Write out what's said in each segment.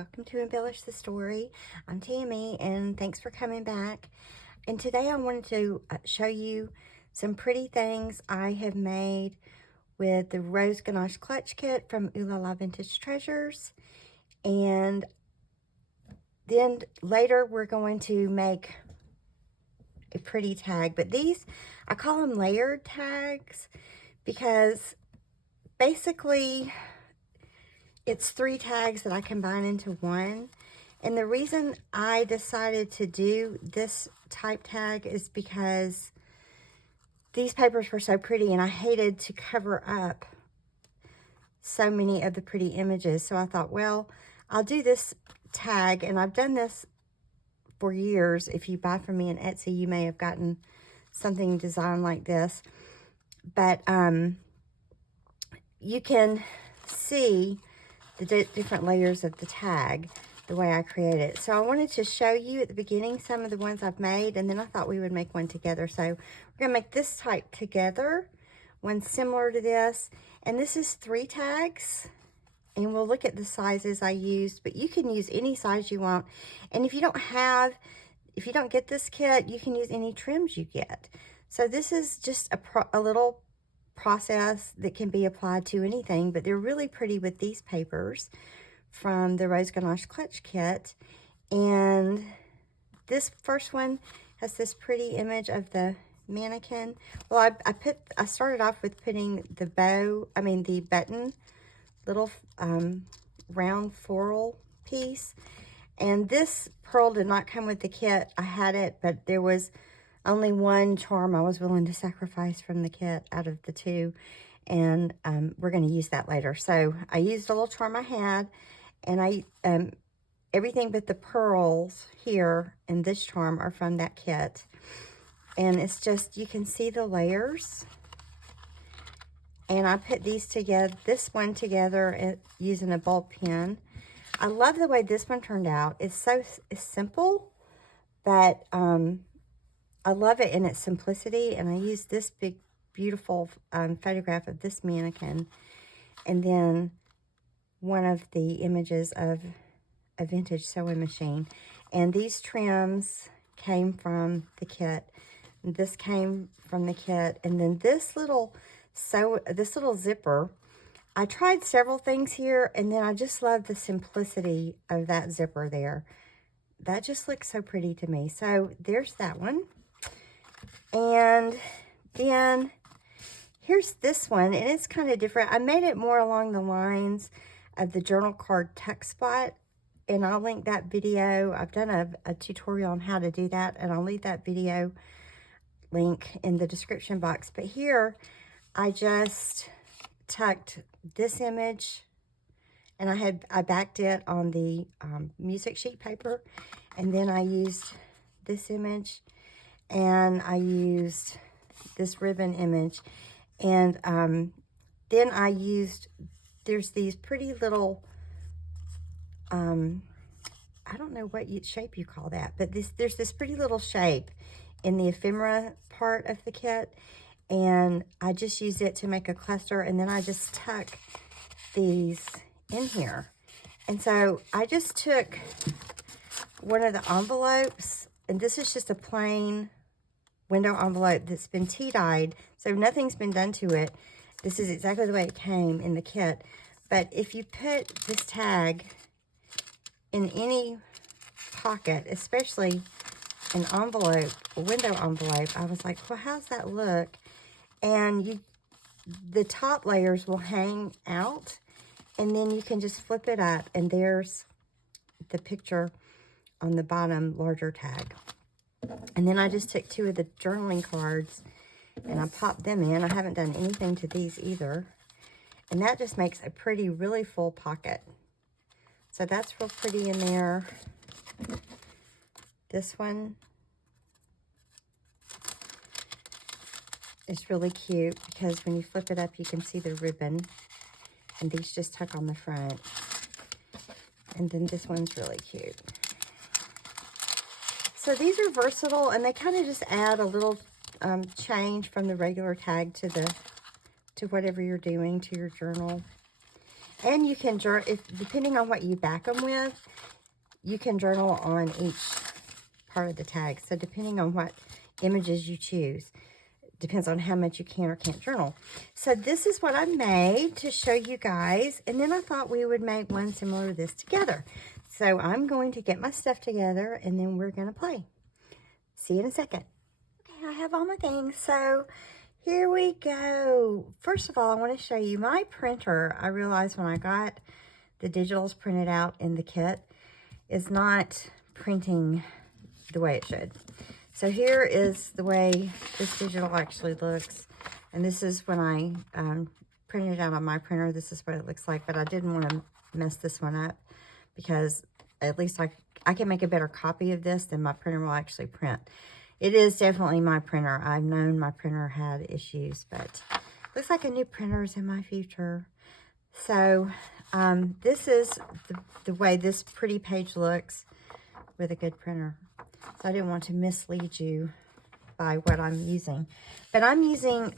welcome to Embellish the Story. I'm Tammy, and thanks for coming back. And today I wanted to show you some pretty things I have made with the Rose Ganache Clutch Kit from Oohlala Vintage Treasures. And then later we're going to make a pretty tag, but these, I call them layered tags because basically it's 3 tags that I combine into one. And the reason I decided to do this type tag is because these papers were so pretty and I hated to cover up so many of the pretty images. So I thought, well, I'll do this tag, and I've done this for years. If you buy from me on Etsy, you may have gotten something designed like this. But you can see the different layers of the tag the way I create it. So I wanted to show you at the beginning some of the ones I've made, and then I thought we would make one together. So we're gonna make this type together, one similar to this, and this is 3 tags, and we'll look at the sizes I used, but you can use any size you want. And if you don't get this kit, you can use any trims you get. So this is just a little process that can be applied to anything, but they're really pretty with these papers from the Rose Ganache Clutch Kit. And this first one has this pretty image of the mannequin. Well, I started off with putting the button, little round floral piece. And this pearl did not come with the kit. I had it, but there was only one charm I was willing to sacrifice from the kit out of the 2. And we're going to use that later. So I used a little charm I had, and everything but the pearls here in this charm are from that kit. And it's just, you can see the layers. And I put these together, this one together using a ball pen. I love the way this one turned out. It's simple, but I love it in its simplicity. And I used this big, beautiful photograph of this mannequin, and then one of the images of a vintage sewing machine. And these trims came from the kit. This came from the kit, and then this little zipper. I tried several things here, and then I just love the simplicity of that zipper there. That just looks so pretty to me. So there's that one. And then here's this one, and it's kind of different. I made it more along the lines of the journal card tuck spot, and I'll link that video. I've done a tutorial on how to do that, and I'll leave that video link in the description box. But here, I just tucked this image, and I backed it on the music sheet paper, and then I used this image, and I used this ribbon image, and then I used, there's these pretty little, I don't know what shape you call that, but there's this pretty little shape in the ephemera part of the kit, and I just used it to make a cluster, and then I just tuck these in here. And so I just took one of the envelopes, and this is just a plain window envelope that's been tea-dyed, so nothing's been done to it. This is exactly the way it came in the kit. But if you put this tag in any pocket, especially an envelope, a window envelope, I was like, well, how's that look? And the top layers will hang out, and then you can just flip it up, and there's the picture on the bottom larger tag. And then I just took 2 of the journaling cards, and I popped them in. I haven't done anything to these either. And that just makes a pretty, really full pocket. So that's real pretty in there. This one is really cute because when you flip it up, you can see the ribbon. And these just tuck on the front. And then this one's really cute. So these are versatile, and they kind of just add a little change from the regular tag to whatever you're doing, to your journal. And you can journal, depending on what you back them with, you can journal on each part of the tag. So depending on what images you choose, depends on how much you can or can't journal. So this is what I made to show you guys. And then I thought we would make one similar to this together. So I'm going to get my stuff together and then we're going to play. See you in a second. Okay, I have all my things. So here we go. First of all, I want to show you my printer. I realized when I got the digitals printed out in the kit is not printing the way it should. So here is the way this digital actually looks. And this is when I printed it out on my printer. This is what it looks like, but I didn't want to mess this one up because at least I can make a better copy of this than my printer will actually print. It is definitely my printer. I've known my printer had issues, but looks like a new printer is in my future. So this is the way this pretty page looks with a good printer. So I didn't want to mislead you by what I'm using. But I'm using,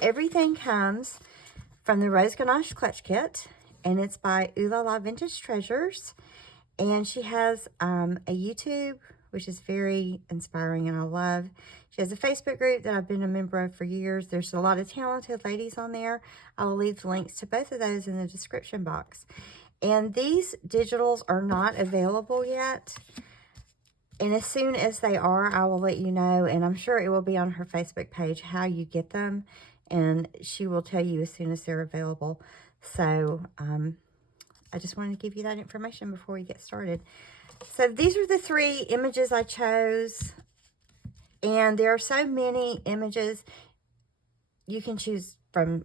everything comes from the Rose Ganache Clutch Kit, and it's by Oohlala Vintage Treasures. And she has a YouTube, which is very inspiring and I love. She has a Facebook group that I've been a member of for years. There's a lot of talented ladies on there. I'll leave links to both of those in the description box. And these digitals are not available yet. And as soon as they are, I will let you know. And I'm sure it will be on her Facebook page how you get them. And she will tell you as soon as they're available. So I just wanted to give you that information before we get started. So these are the 3 images I chose. And there are so many images. You can choose from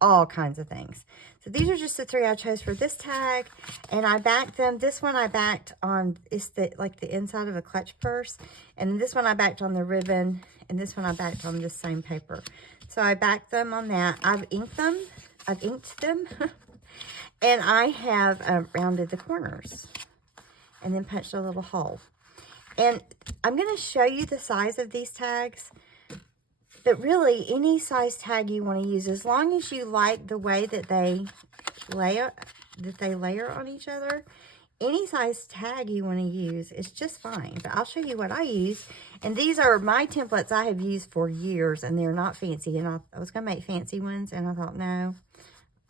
all kinds of things. So these are just the 3 I chose for this tag. And I backed them. This one I backed on, it's like the inside of a clutch purse. And this one I backed on the ribbon. And this one I backed on this same paper. So I backed them on that. I've inked them. And I have rounded the corners and then punched a little hole. And I'm going to show you the size of these tags. But really, any size tag you want to use, as long as you like the way that they layer on each other, any size tag you want to use is just fine. But I'll show you what I use. And these are my templates I have used for years, and they're not fancy. And I was going to make fancy ones, and I thought, no,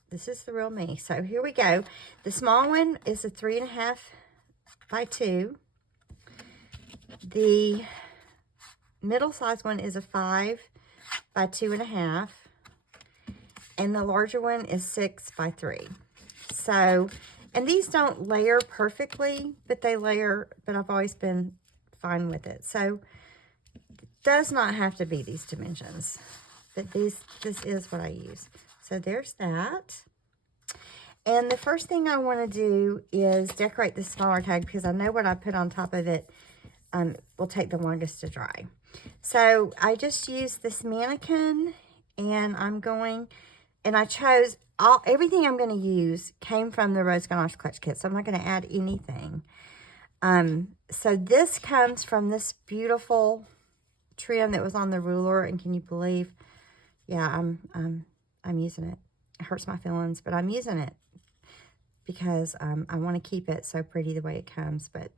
this is the real me. So here we go. The small one is a 3.5 by 2. The middle size one is a 5 by 2.5. And the larger one is 6 by 3. So, and these don't layer perfectly, but they layer, but I've always been fine with it. So, it does not have to be these dimensions, but this is what I use. So there's that. And the first thing I want to do is decorate the smaller tag because I know what I put on top of it will take the longest to dry. So I just used this mannequin, and I chose everything I'm going to use came from the Rose Ganache Clutch Kit, so I'm not going to add anything. So this comes from this beautiful trim that was on the ruler, and can you believe? Yeah, I'm using it. It hurts my feelings, but I'm using it because I want to keep it so pretty the way it comes. But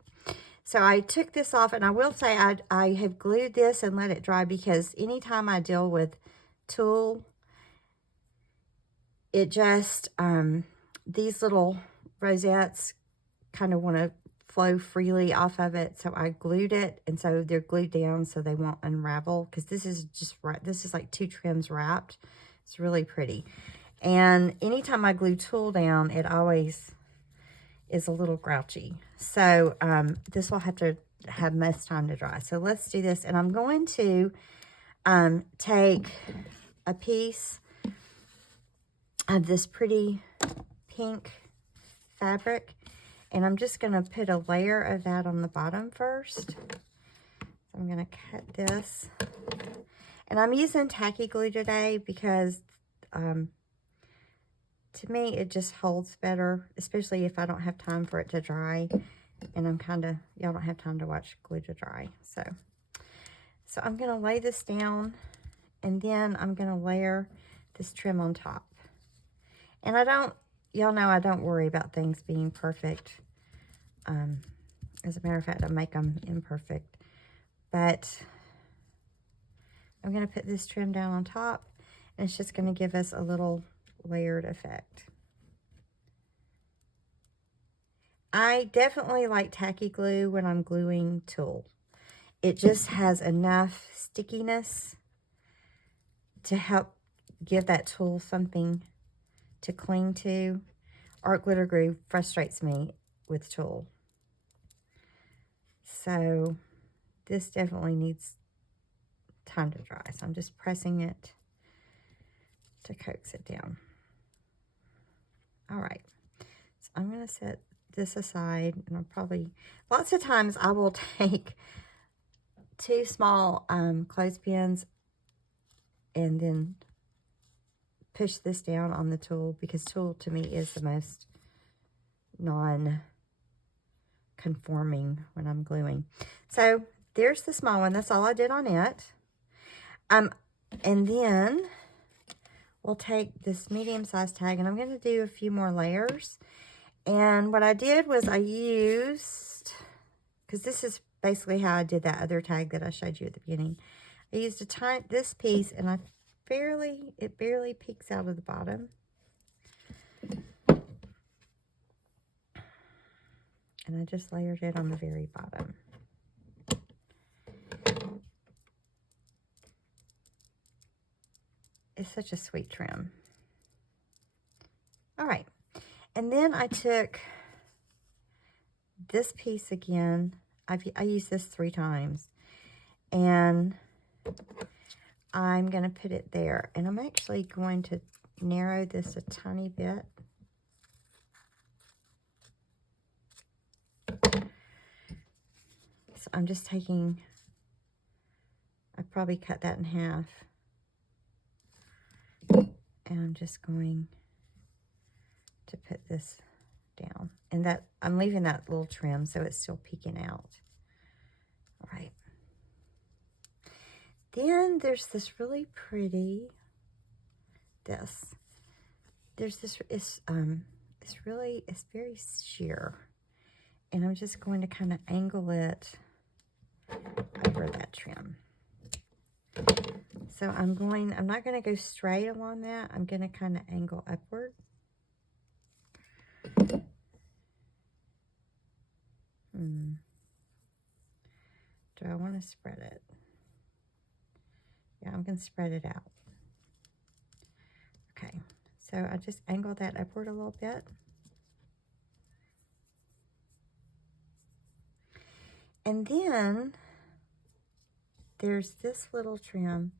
so I took this off, and I will say I have glued this and let it dry because anytime I deal with tulle, it just, these little rosettes kind of want to flow freely off of it. So I glued it, and so they're glued down so they won't unravel because this is like 2 trims wrapped. It's really pretty. And anytime I glue tulle down, it always is a little grouchy. So this will have to have most time to dry. So let's do this. And I'm going to take a piece of this pretty pink fabric, and I'm just going to put a layer of that on the bottom first. So I'm going to cut this. And I'm using tacky glue today because to me, it just holds better, especially if I don't have time for it to dry. And y'all don't have time to watch glue to dry. So I'm going to lay this down, and then I'm going to layer this trim on top. And I don't y'all know I don't worry about things being perfect. As a matter of fact, I make them imperfect. But I'm going to put this trim down on top, and it's just going to give us a little layered effect. I definitely like tacky glue when I'm gluing tulle. It just has enough stickiness to help give that tulle something to cling to. Art glitter glue frustrates me with tulle. So this definitely needs time to dry. So I'm just pressing it to coax it down. All right. So I'm going to set this aside, and I'll probably, lots of times I will take 2 small clothespins and then push this down on the tulle, because tulle to me is the most non-conforming when I'm gluing. So there's the small one. That's all I did on it. And then we'll take this medium-sized tag, and I'm going to do a few more layers. And what I did was I used, because this is basically how I did that other tag that I showed you at the beginning. I used this piece, and it barely peeks out of the bottom. And I just layered it on the very bottom. It's such a sweet trim. All right. And then I took this piece again. I used this 3 times. And I'm going to put it there. And I'm actually going to narrow this a tiny bit. So I'm just taking, I probably cut that in half. And I'm just going to put this down. And that, I'm leaving that little trim so it's still peeking out. All right. Then there's this really pretty, there's this, it's very sheer. And I'm just going to kind of angle it over that trim. So I'm not going to go straight along that. I'm going to kind of angle upward. Do I want to spread it? Yeah, I'm going to spread it out. Okay, so I just angle that upward a little bit. And then there's this little trim,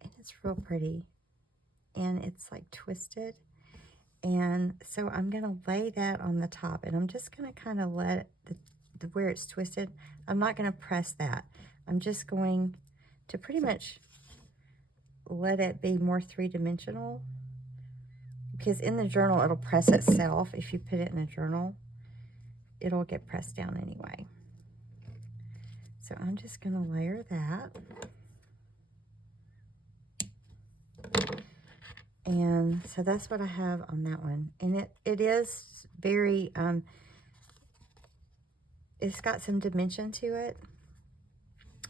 and it's real pretty, and it's like twisted. And so I'm going to lay that on the top, and I'm just going to kind of let where it's twisted, I'm not going to press that. I'm just going to pretty much let it be more 3-dimensional, because in the journal it'll press itself. If you put it in a journal, it'll get pressed down anyway. So I'm just going to layer that. And so that's what I have on that one. And it is very, it's got some dimension to it.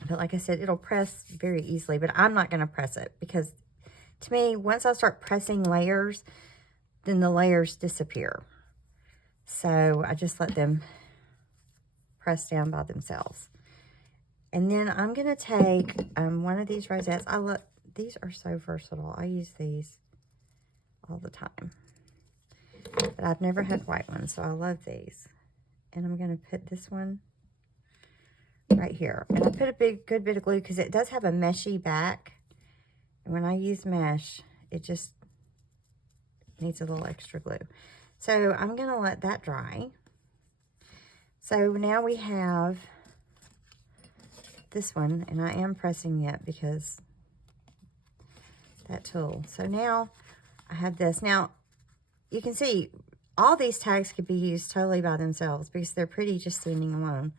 But like I said, it'll press very easily. But I'm not going to press it, because to me, once I start pressing layers, then the layers disappear. So I just let them press down by themselves. And then I'm going to take one of these rosettes. These are so versatile. I use these all the time. But I've never had white ones, so I love these. And I'm going to put this one right here. And I put a good bit of glue, because it does have a meshy back. And when I use mesh, it just needs a little extra glue. So I'm going to let that dry. So now we have this one, and I am pressing it because that tool. So now I have this. Now you can see all these tags could be used totally by themselves, because they're pretty just standing alone.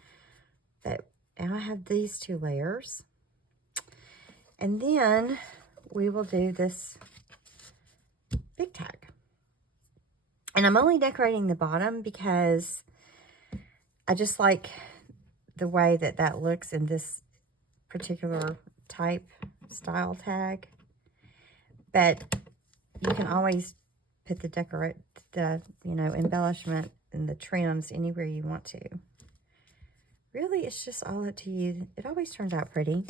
But now I have these 2 layers. And then we will do this big tag. And And I'm only decorating the bottom because I just like the way that that looks in this particular type style tag. But you can always put the embellishment and the trims anywhere you want to. Really, it's just all up to you. It always turns out pretty.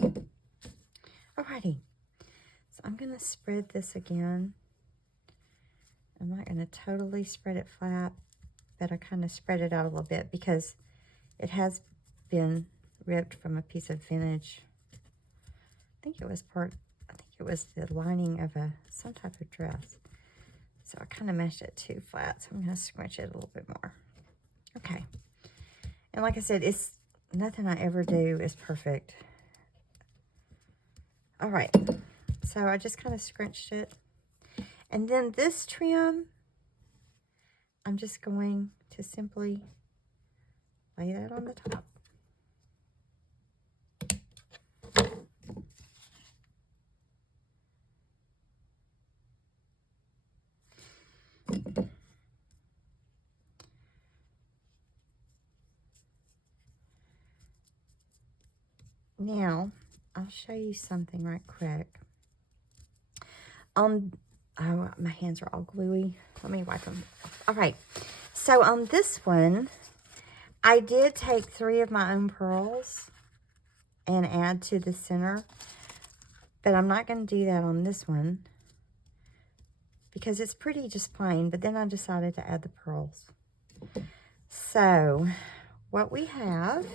Alrighty. So I'm going to spread this again. I'm not going to totally spread it flat, but I kind of spread it out a little bit because it has been ripped from a piece of vintage. I think it was the lining of some type of dress. So I kind of mashed it too flat, so I'm going to scrunch it a little bit more. Okay. And like I said, it's nothing I ever do is perfect. All right. So I just kind of scrunched it. And then this trim, I'm just going to simply lay that on the top. Now, I'll show you something right quick. Oh, my hands are all gluey. Let me wipe them. All right. So on this one, I did take 3 of my own pearls and add to the center. But I'm not going to do that on this one because it's pretty just plain. But then I decided to add the pearls. So what we have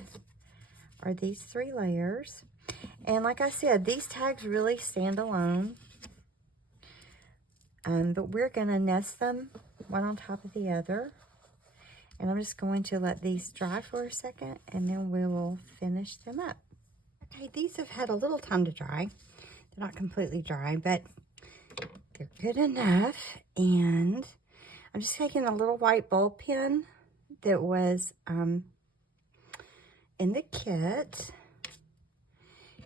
are these 3 layers. And like I said, these tags really stand alone. But we're going to nest them one on top of the other. And I'm just going to let these dry for a second, and then we will finish them up. Okay, these have had a little time to dry. They're not completely dry, but they're good enough. And I'm just taking a little white ball pen that was in the kit.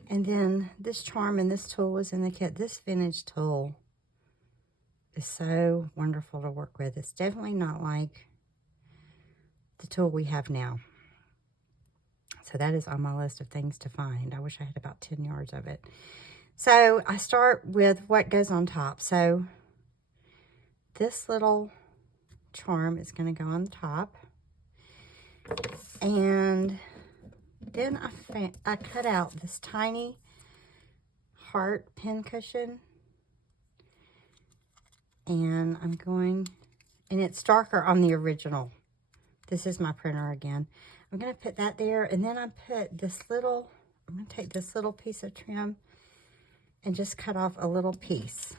And then this charm and this tool was in the kit. This vintage tool is so wonderful to work with. It's definitely not like the tool we have now. So that is on my list of things to find. I wish I had about 10 yards of it. So I start with what goes on top. So this little charm is going to go on the top. And then I cut out this tiny heart pin cushion. And I'm going, and it's darker on the original. This is my printer again. I'm going to put that there, and then I'm going to take this little piece of trim and just cut off a little piece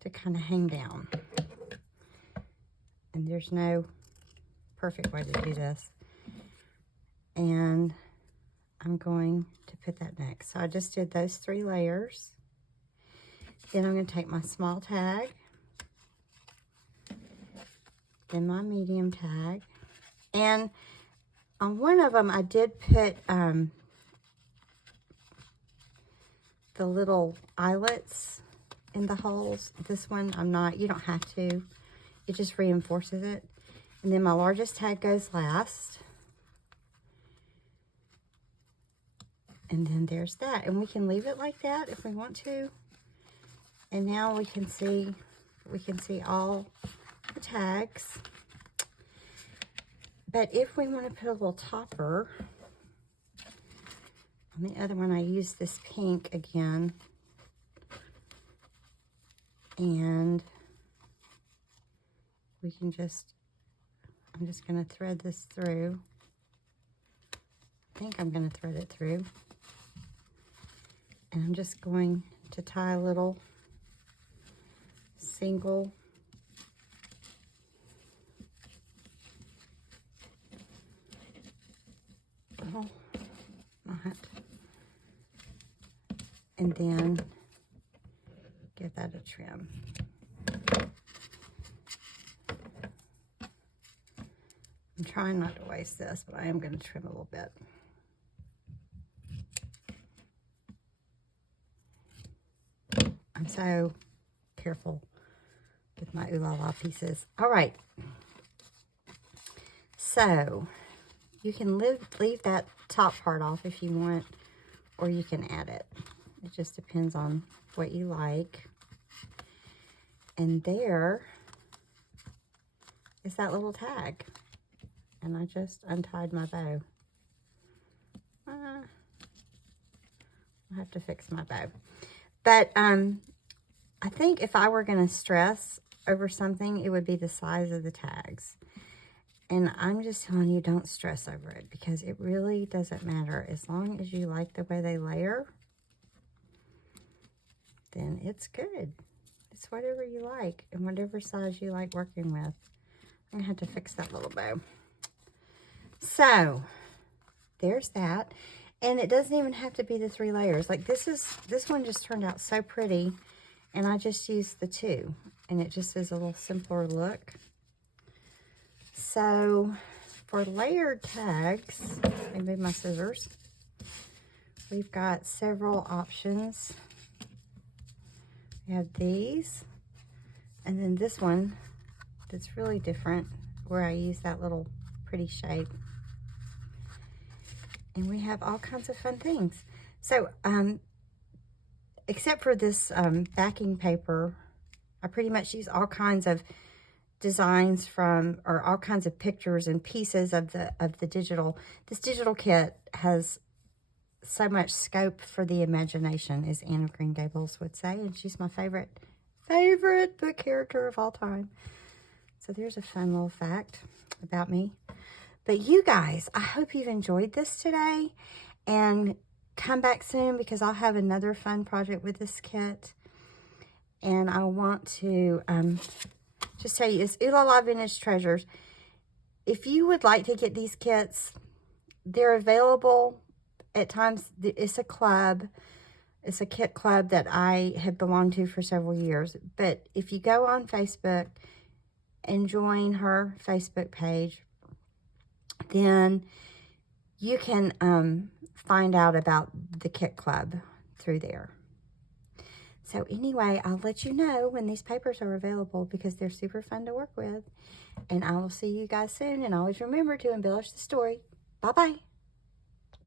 to kind of hang down. And there's no perfect way to do this. And I'm going to put that next. So I just did those 3 layers. Then I'm going to take my small tag, then my medium tag, and on one of them I did put the little eyelets in the holes. This one I'm not. You don't have to. It just reinforces it. And then my largest tag goes last. And then there's that. And we can leave it like that if we want to. And now we can see all the tags. But if we want to put a little topper, on the other one I use this pink again. And we can I'm just going to thread this through. I think I'm going to thread it through. And I'm just going to tie a little single knot, and then give that a trim. I'm trying not to waste this, but I am going to trim a little bit. I'm so careful with my Oohlala pieces. All right. So you can leave that top part off if you want, or you can add it. It just depends on what you like. And there is that little tag. And I just untied my bow. I'll have to fix my bow. But I think if I were going to stress over something, it would be the size of the tags. And I'm just telling you, don't stress over it, because it really doesn't matter. As long as you like the way they layer, then it's good. It's whatever you like and whatever size you like working with. I'm going to have to fix that little bow. So there's that. And it doesn't even have to be the 3 layers. Like this one just turned out so pretty, and I just used the 2, and it just is a little simpler look. So for layered tags, let me move my scissors. We've got several options. We have these, and then this one that's really different, where I use that little pretty shape. And we have all kinds of fun things. So, except for this backing paper, I pretty much use all kinds of designs from, or all kinds of pictures and pieces of the digital. This digital kit has so much scope for the imagination, as Anne of Green Gables would say, and she's my favorite book character of all time. So there's a fun little fact about me. But you guys, I hope you've enjoyed this today, and come back soon, because I'll have another fun project with this kit. And I want to just tell you, it's Oohlala Vintage Treasures. If you would like to get these kits, they're available at times. It's a club. It's a kit club that I have belonged to for several years. But if you go on Facebook and join her Facebook page, then you can find out about the kit club through there. So anyway, I'll let you know when these papers are available, because they're super fun to work with. And I will see you guys soon. And always remember to embellish the story. Bye-bye.